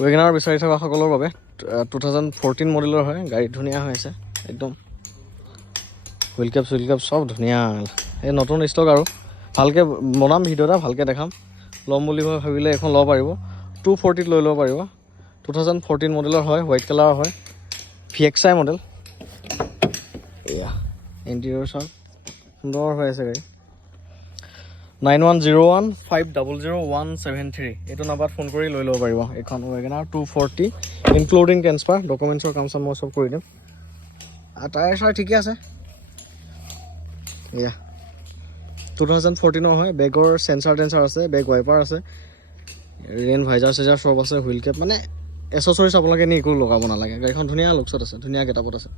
Wagon R বিচাৰি থকা সকলৰ বাবে 2014 মডেলৰ হয়। গাড়ী ধুনীয়া হৈ আছে একদম, হুইল কেপ চব ধুনীয়া। এই নতুন ষ্টক আৰু ভালকৈ বনাম, ভিডিঅ' এটা ভালকৈ দেখাম। ল'ম বুলি ভাবিলে এখন ল'ব পাৰিব, 240 লৈ ল'ব পাৰিব। 2014 মডেলৰ হয়, হোৱাইট কালাৰৰ হয়, VXI মডেল। এয়া ইণ্টেৰিয়ৰ চাওক, সুন্দৰ হৈ আছে গাড়ী। 9101500173 এইটো নাম্বাৰত ফোন কৰি লৈ ল'ব পাৰিব এইখন ৱেগনাৰ 240 ইনক্লুডিং ট্ৰেন্সফাৰ। ডকুমেণ্টছৰ কাম চাম মই চব কৰি দিম। আৰু টায়াৰ চাৰ ঠিকে আছে। এয়া 2014 হয়। বেগৰ চেঞ্চাৰ আছে, বেগ ৱাইপাৰ আছে, ৰেইন ভাইজাৰ চাইজাৰ চব আছে, হুইল কেপ মানে এচেছৰিজ আপোনালোকে একো লগাব নালাগে। গাড়ীখন ধুনীয়া লুকছত আছে, ধুনীয়া গেটাপত আছে।